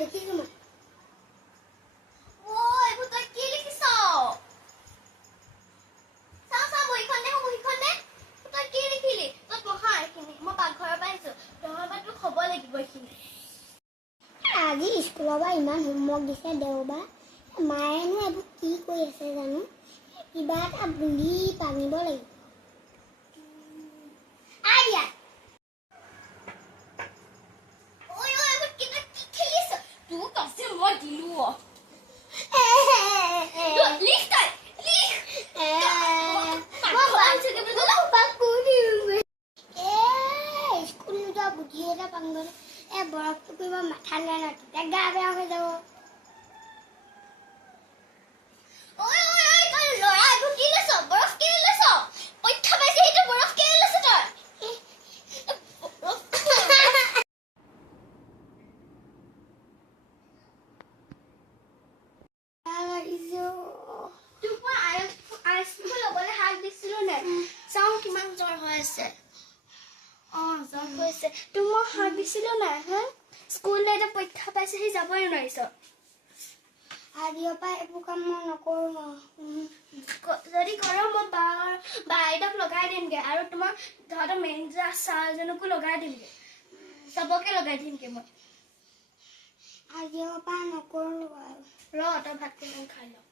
লিখিছো মই এইবোৰ তই কি লিখিছ চা বহিখন দে তই কি লিখিলি তই পঢ়া এইখিনি মই পাকঘৰৰ পৰা আহিছো নহ'লে তোক হ'ব লাগিব এইখিনি আজি স্কুলৰ পৰা ইমান হোমৱৰ্ক দিছে দেওবাৰ মায়েনো এইবোৰ কি কৰি আছে জানো কিবা এটা বুলি পানিব লাগিব আইডিয়া এইবোৰ কি খেলি আছ তোক আছে মই দিলো লিখ তই লিখ স্কুল যোৱা বুদ্ধি এটা পাংগল বৰফটো কৰিব মাথা নাই ন তেতিয়া গা বেয়া হৈ যাব তই ল'ৰা এইবোৰ কি লৈছ বৰফ কি লৈছ পৰীক্ষা পাইছে সেইটো বৰফ কি লৈছ তই তোক মই আইচক্ৰীম ল'বলৈ হাক দিছিলো নে চাওঁ কিমান জ্বৰ হৈ আছে জ্বৰ হৈছে তোক মই হাক দিছিলো নাই হা স্কুললৈ এতিয়া পৰীক্ষা পাইছে সি যাবই নোৱাৰিছ আজিৰ পৰা এইবোৰ কাম মই নকৰোঁ যদি কৰ মই বাইদেউক লগাই দিমগে আৰু তোমাক তহঁতৰ মেনেজাৰ ছাৰজনকো লগাই দিমগে চবকে লগাই দিমগে মই আজিৰ পৰা নকৰোঁ তই ভাত কেইটামান খাই ল